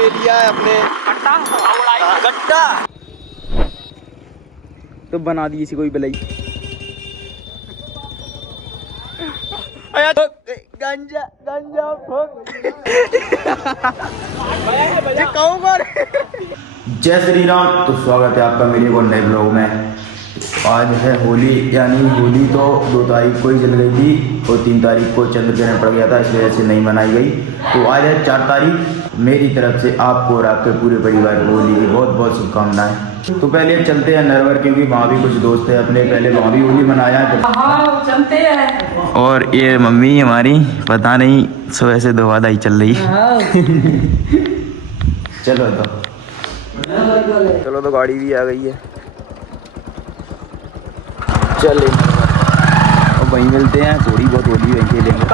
ले लिया है अपने गट्टा तो बना दी इसी कोई बलाई गंजा गंजा जय श्री राम। तो स्वागत है आपका मेरे को नए ब्लॉग में। आज है होली, यानी होली तो 2 तारीख को ही चल गई थी और 3 तारीख को चंद्र ग्रहण पड़ गया था, इस वजह से नहीं मनाई गई। तो आज है 4 तारीख। मेरी तरफ से आपको और आपके पूरे परिवार को होली की बहुत बहुत शुभकामनाएं। तो पहले चलते हैं नरवर, क्योंकि वहाँ भी कुछ दोस्त है अपने, पहले वहाँ भी होली मनाया है। चलते हैं। और ये मम्मी हमारी पता नहीं सुबह से 2 वादा ही चल रही है। चलो चलो तो गाड़ी भी आ गई है, चले और वहीं मिलते हैं, थोड़ी बहुत होली वहीं खेलेंगे।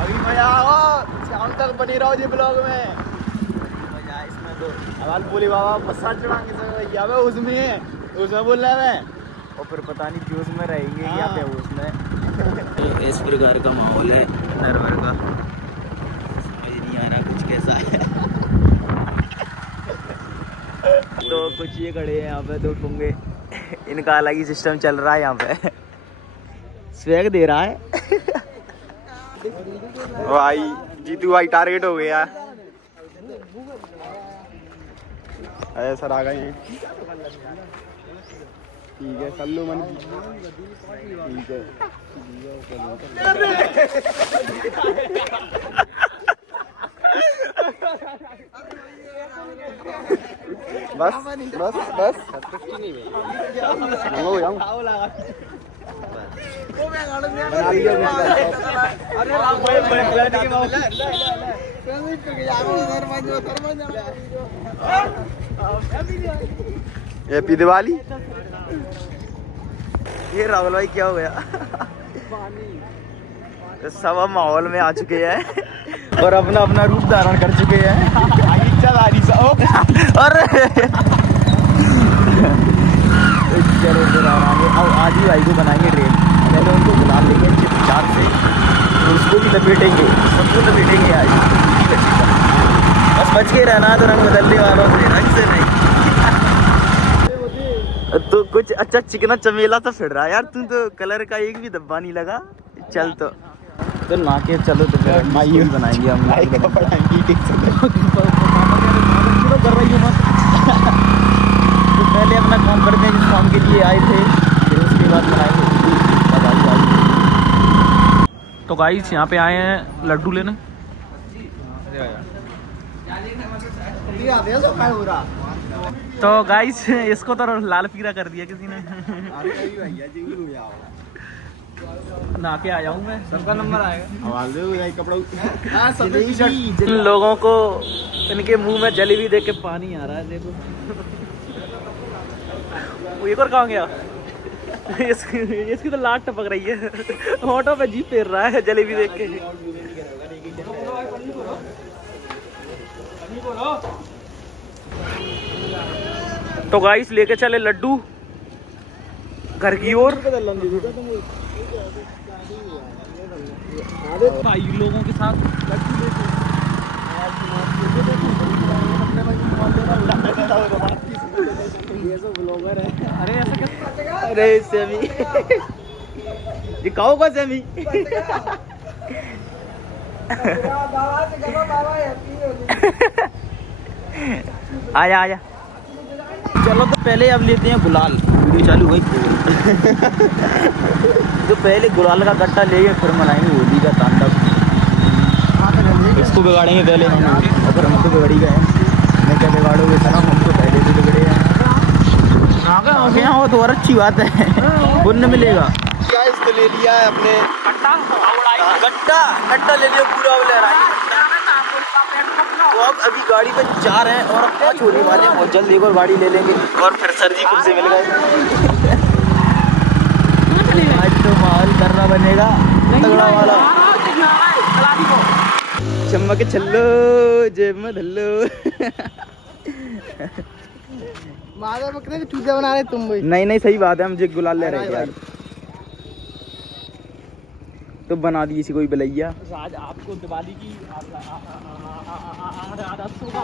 अभी मजा आओ, शाम तक बने रहो जी ब्लॉग में। मजा इसमें तो आवाज बोले बाबा बस्सा चढ़ाएंगे सब उसमें बोल रहा है और फिर पता नहीं कि उसमें रहेंगे या पे उसमें। तो इस प्रकार का माहौल है नरवर का, समझ नहीं आ रहा कुछ कैसा है। तो कुछ ये खड़े हैं यहाँ पे 2 ठुंगे, इनका अलग ही सिस्टम चल रहा है यहाँ पे, स्वैग दे रहा है भाई। जीतू भाई टारगेट हो गया, अरे सर आ गए। ठीक है सल्लू मन, ठीक है बस बस बस हो जाऊं हैप्पी दिवाली। ये राहुल भाई क्या हो गया? सब माहौल में आ चुके हैं और अपना अपना रूप धारण कर चुके हैं। अरे चलो फिर अब आज ही भाई को बनाएंगे रेल, पहले उनको बुला लेंगे चार से, तो उसको भी लपेटेंगे, सबको लपेटेंगे आज। बस बच के रहना, तो रंग बदलने वालों से रंग से नहीं। तो कुछ अच्छा चिकना चमेला तो फिर रहा यार, तुम तो कलर का एक भी धब्बा नहीं लगा। चल तो ना के चलो तो फिर माई बनाएंगे हम, कर रही हूँ तो पहले अपना काम करते हैं जिस काम के लिए आए थे, फिर उसके बाद बनाएंगे। तो गाइस यहाँ पे आए हैं लड्डू लेने। तो गाइस इसको तो लाल पीला कर दिया किसी ने। ना के आया हूँ मैं, सबका नंबर आएगा। जिन लोगों को इनके मुंह में जलेबी देख के पानी आ रहा है, देखो वो एक और कहाँ गया? इसकी तो लाट टपक रही है, ऑटो पे जीप फेर रहा है जलेबी देख के। तो गाइस लेके चले लड्डू घर की ओर। भाई लोगों के साथ अरे ऐसा क्या? अरे सेमी दिखाओ का सेमी। आया आया। चलो तो पहले अब लेते हैं गुलाल, वीडियो चालू हुई। तो पहले गुलाल का कट्टा लेके फिर मनाएंगे होली का तांडव। इसको बिगाड़ेंगे पहले हम, और फिर हमको बिगड़ी गए। मैं क्या बिगाड़ोगे सनम, हम तो पहले से बिगड़े हैं। यहाँ हो तो और अच्छी बात है, पुण्य मिलेगा। क्या इसको ले लिया है अपने गट्टा, गट्टा ले लिया पूरा ले रहा है। तो अब अभी गाड़ी पे 4 हैं और 5 होने वाले हैं, बहुत जल्द एक और गाड़ी ले लेंगे और फिर सर जी खुद से मिल गए। आज तो माहौल करना बनेगा तगड़ा वाला। चम्मक छल्लो जेब में धल्लो। माधव बकरे के चूजे बना रहे तुम भाई। नहीं नहीं सही बात है, हम जे गुलाल ले रहे हैं यार। तो बना दी इसी कोई बलैया। आज आपको दिवाली की आदत होगा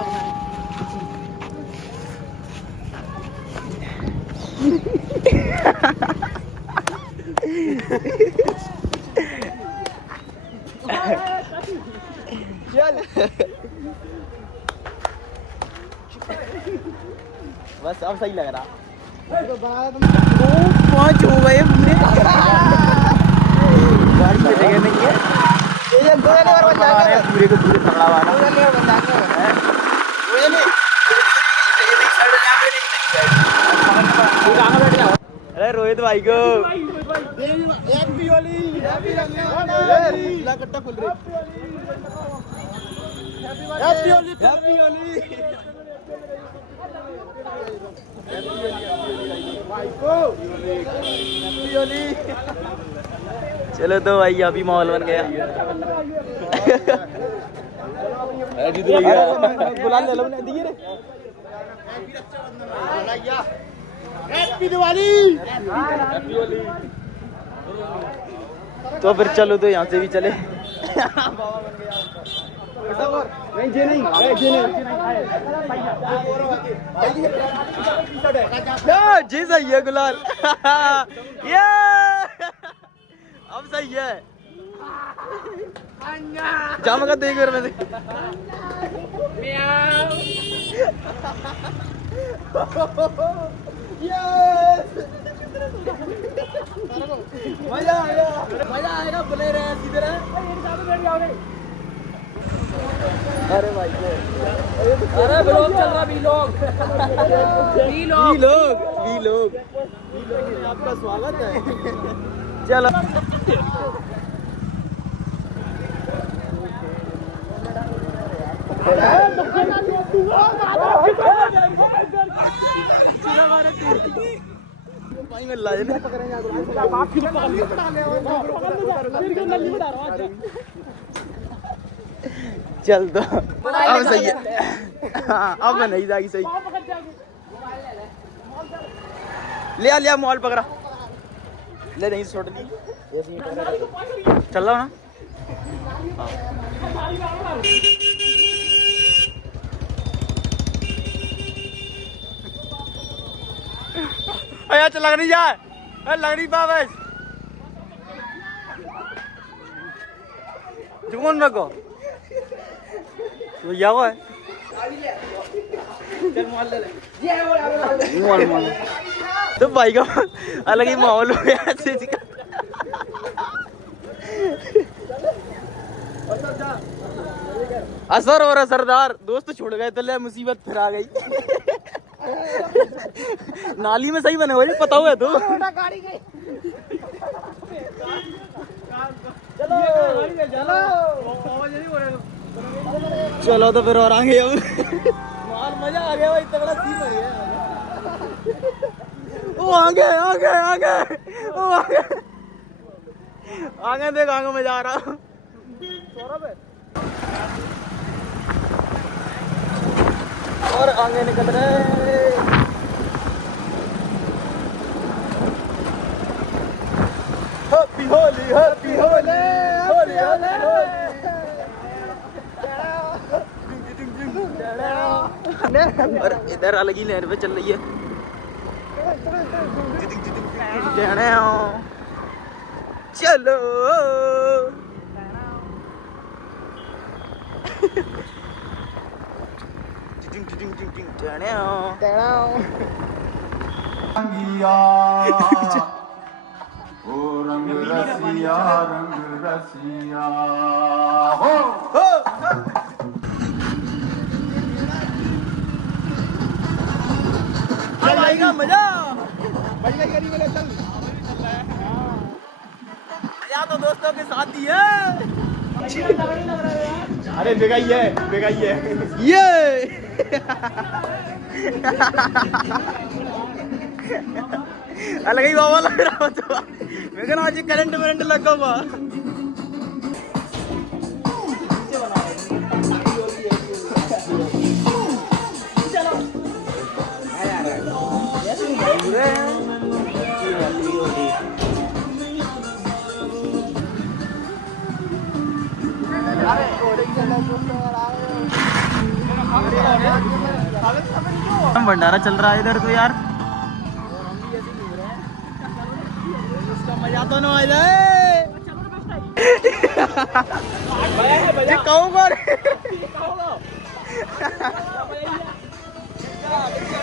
बस अब सही लग रहा। तो बनाया तुम 5 हो गए पूरे। गाड़ी में जगह नहीं है। ये 2 जने और बन जाएंगे। पूरे के पूरे तगड़ा वाला। 2 जने और बन जाएंगे। अरे रोहित भाई को हैप्पी होली। हैप्पी ला कट्टा खुल रही। हैप्पी होली। हैप्पी होली। भाई को हैप्पी होली। चलो तो भाई अभी माहौल बन गया। गुलाल ले लो दिए रे। हैप्पी दिवाली। तो फिर चलो तो यहाँ से भी चले। नहीं जे नहीं जी सही है गुलाल। ये अब सही है। जामगा देख में से। मजा आएगा बने रहे सीधे रहे। अरे भाई अरे ब्लॉग चल रहा लोग आपका स्वागत है। चलो भाई में लाए ना चल तो अब सही है। अब नहीं जाएगी सही। लिया मॉल पकड़ा ले नहीं छोड़ दी। चल रहा ना अया चल लग नहीं जाए लग नहीं पा बस जुगन रखो तो या है मॉल तो भाई का अलग ही माहौल हो गया। असर हो रहा सरदार दोस्त छोड़ गए तो ले मुसीबत फिर आ गई। नाली में सही बने हुए पता हुआ तो चलो तो फिर और आगे अब मजा आ गया भाई तगड़ा सीन हो गया। वो आगे देख आगे में जा रहा हूँ। और आगे निकल रहे हैप्पी होली हैप्पी होली होली और इधर अलग ही लहर पे चल रही है। चलो रंग रसिया हो आएगा मजा मजा तो दोस्तों के साथ ही है। अरे बेगाई है ये अलग ही बाबा लग रहा तो मैं कहना आज करंट लगा हुआ। भंडारा चल रहा है इधर तो यार। मजा तो ना आ जाए।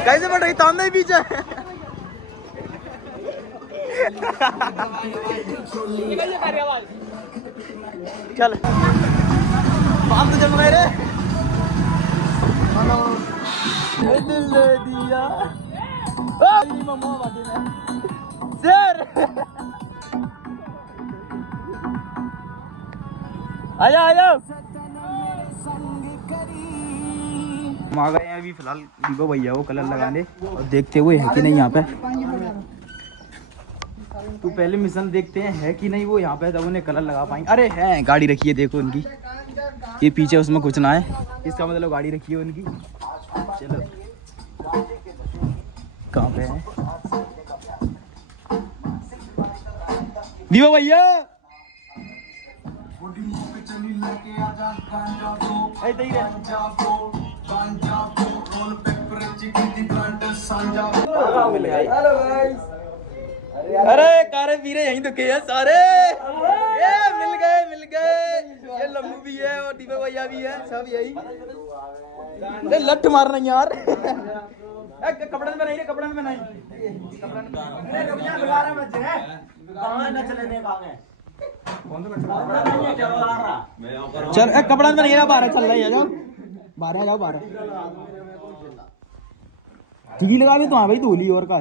कैसे बढ़ रही तांदे पीछे। चल पाम तो जम गए रे। दिल दे दिया सर। आजा आजा। हम आ गए हैं अभी फिलहाल दीपो भैया वो कलर लगाने और देखते हुए है कि नहीं यहाँ पे। तू पहले मिशन देखते हैं है कि नहीं वो यहाँ पे, तब उन्हें कलर लगा पाएंगे। अरे है गाड़ी रखी है देखो उनकी, ये पीछे उसमें कुछ ना है, इसका मतलब गाड़ी रखी है उनकी। चलो कहाँ पे है दीपो भैया। अरे कारे पीरे यहीं दुखे हैं सारे। ये मिल गए। ये लम्बू भी है और दीपक भैया भी है, सब यही। लठ मारना यार। कपड़े में नहीं, कपड़े में नहीं। चल कपड़ा में नहीं है, बारह चल रही है। जाओ बारह, जाओ बारह। टीवी लगा ले तो हाँ भाई धोली और का।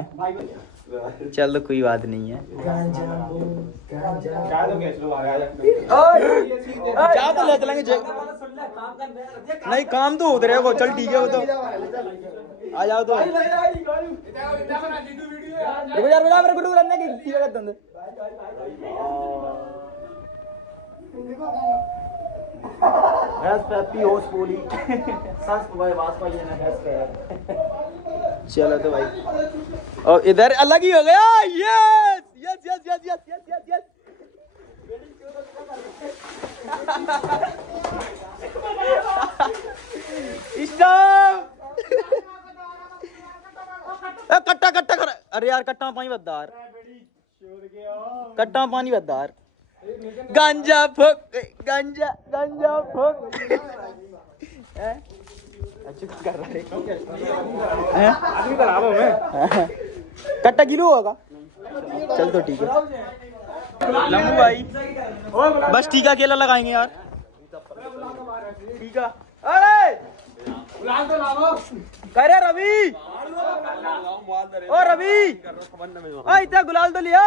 चल तो कोई बात नहीं है। क्या तो ले चलेंगे नहीं, काम तो होते रहेगा। चल ठीक है वो तो आ जाओ तो। यार बेटा मेरे गुड्डू रहने की करते चलो तो भाई और इधर अलग ही हो गया। Yes yes yes yes yes yes yes yes. कट्टा कट्टा कर। अरे यार कट्टा पानी बददार, कट्टा पानी बददार। गांजा फूक, गांजा गांजा फूक। कर रहा है आदमी का लाभ है। कट्टा किलो होगा। चल तो ठीक है लम्बू भाई, बस टीका अकेला लगाएंगे यार। टीका अरे कह रहे रवि, ओ रवि इतना गुलाल तो लिया।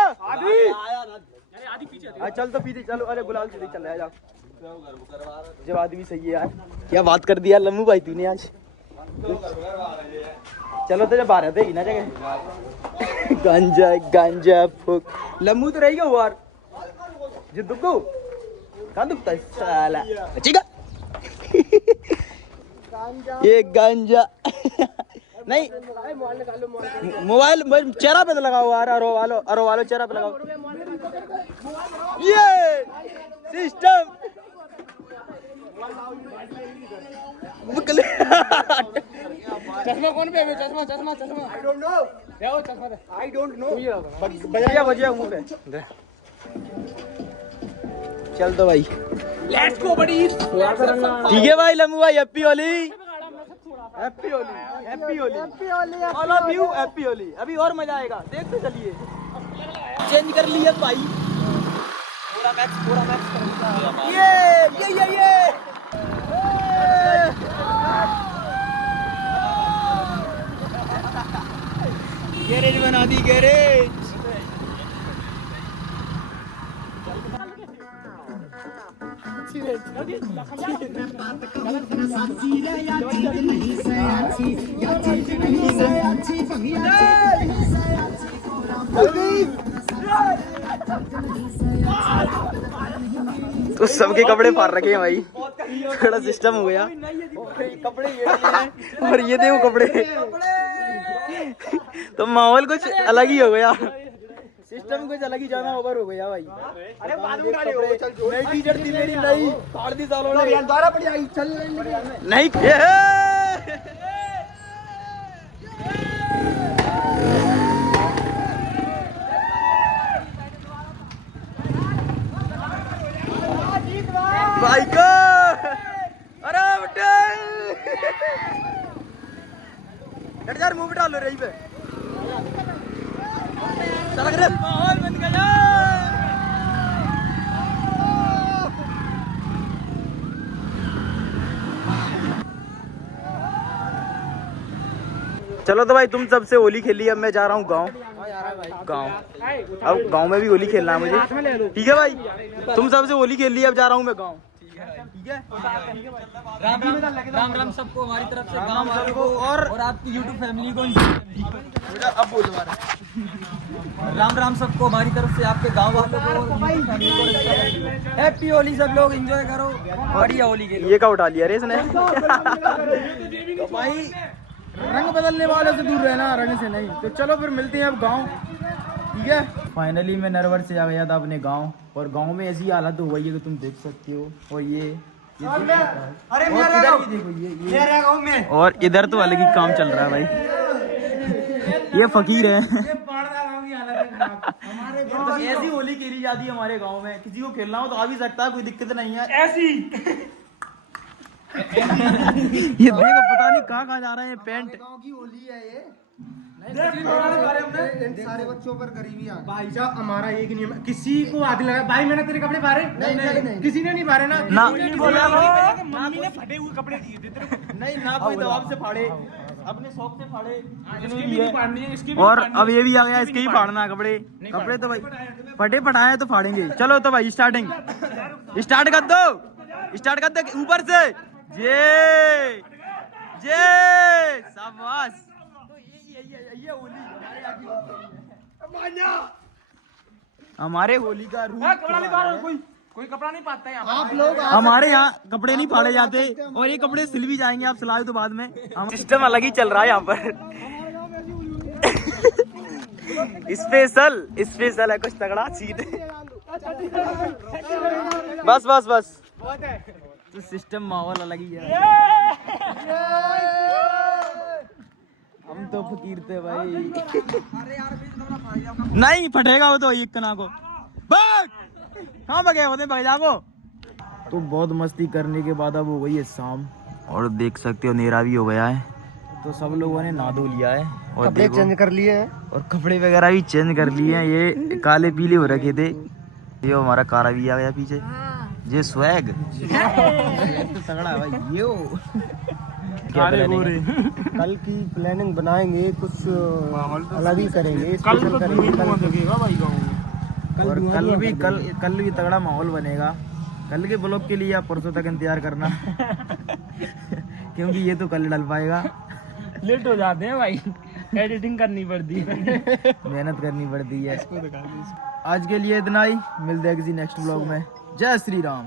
चल तो पीछे चलो। अरे गुलाल से चल रहा है। जब आदमी सही है यार। क्या बात कर दिया लम्बू भाई तूने आज। चलो तो जब बारह थे ना जगह। गांजा गांजा फूक। लम्बू तो रहेगा वो यार जो दुखो कहाँ दुखता है साला। ठीक है ये गांजा नहीं मोबाइल चेहरा पे तो लगाओ यार। अरो वालो चेहरा पे लगाओ। ये सिस्टम चश्मा कौन पे है? चश्मा चश्मा चश्मा आई डोंट नो। क्या वो चश्मा है? I don't know. बजा मुंह पे। चल तो भाई लेट्स गो बड़ी। ठीक है भाई लम्बू भाई happy Holi, happy Holi, happy Holi, happy Holi, all of you happy Holi. अभी और मजा आएगा देखते चलिए। चेंज कर लिया भाई पूरा मैच ये गैरेज बना दी गैरेज। तो सबके कपड़े फाड़ रखे हैं भाई। थोड़ा सिस्टम हो गया। कपड़े ये और ये देखो कपड़े। तो माहौल कुछ अलग ही हो गया। सिस्टम कुछ अलग ही जाना ओवर हो गया भाई। अरे बाद में डाले हो चल जो नई टी-शर्ट थी मेरी नई 3.5 सालों में यार दोबारा पड़ जाएगी चल नहीं भाई को अरे यार मुंह पे डालो रही पे चल रे माहौल बन गया। चलो तो भाई तुम सबसे होली खेली, अब मैं जा रहा हूँ गाँव। अब गाँव में भी होली खेलना है मुझे, ठीक है भाई? तुम सबसे होली खेल ली, अब जा रहा हूँ मैं गाँव, ठीक है? राम राम सबको हमारी तरफ से गाँव वालों को और आपकी YouTube फैमिली को बेटा अब बोल दोबारा। राम राम सबको हमारी तरफ से आपके गांव वालों को और YouTube फैमिली को हैप्पी होली। सब लोग एंजॉय करो, बढ़िया होली के लिए। ये क्या उठा लिया रे इसने? तो भाई रंग बदलने वालों से दूर रहना, रंग से नहीं। तो चलो फिर मिलते हैं अब गांव, ठीक है? फाइनली मैं नरवर से आ गया था अपने गांव, और गांव में ऐसी हालत हो गई है कि तुम देख सकते हो। और ये अरे मेरे गांव में, और इधर तो अलग ही काम चल रहा है भाई। ये फकीर है। तो ऐसी होली खेली जाती है हमारे गांव में। किसी को खेलना हो तो आ भी सकता है, कोई दिक्कत नहीं है। ऐसी ये देखो पता नहीं कहाँ जा रहे हैं पेंट। गांव की होली है ये। सारे बच्चों पर गरीबी आ गई। भाई साहब हमारा एक नियम है, किसी को आग लगा भाई मैंने तेरे कपड़े फाड़े नहीं, किसी ने नहीं फाड़े ना मम्मी ने फटे हुए कपड़े दिए थे तेरे को। नहीं ना कोई दबाव से फाड़े, अपने शौक से फाड़े। इसके भी नहीं फाड़नी है, इसके भी और फाड़नी है। अब ये भी आ गया, इसके ही फाड़ना है कपड़े। कपड़े तो भाई फटे फटाए तो फाड़ेंगे। चलो तो भाई स्टार्टिंग स्टार्ट कर दो, स्टार्ट कर दो ऊपर से। ये शाबाश। ये होली हमारे होली का रूप कपड़ा नहीं फाड़, कोई कपड़ा नहीं पाता है आप लोग हमारे यहाँ कपड़े नहीं फाड़े जाते, और ये कपड़े सिल भी जाएंगे, आप सिलाए तो बाद में। सिस्टम अलग ही चल रहा है यहाँ पर। स्पेशल है कुछ तगड़ा सीधे। बस तो सिस्टम माहौल अलग ही है। हम तो फकीर थे भाई। नहीं फटेगा वो तो एक कना को। हाँ बगे होते भाई जागो। तो बहुत मस्ती करने के बाद अब हो गई है शाम, और देख सकते हो अंधेरा भी हो गया है। तो सब लोगों ने नहा धो लिया है और कपड़े देखो, चेंज कर लिए हैं। और कपड़े वगैरह भी चेंज कर लिए हैं। ये काले पीले हो रखे थे। ये हमारा कारा भी आ गया पीछे। ये स्वैग तो तगड़ा है भाई। यो कल की प्लानिंग बनाएंगे, कुछ अलग ही करेंगे, स्पेशल करेंगे। और कल भी तगड़ा माहौल बनेगा। कल के ब्लॉग के लिए आप परसों तक इंतजार करना क्योंकि ये तो कल डल पाएगा। लेट हो जाते हैं भाई, एडिटिंग करनी पड़ती है, मेहनत करनी पड़ती है। आज के लिए इतना ही, मिलते हैं किसी नेक्स्ट ब्लॉग में। जय श्री राम।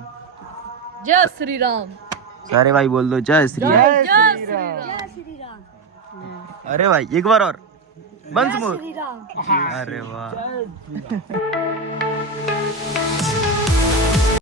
जय श्री राम। सारे भाई बोल दो जय श्री राम। जय श्री राम। अरे भाई एक बार और वंस मोर। श्री राम। अरे वाह।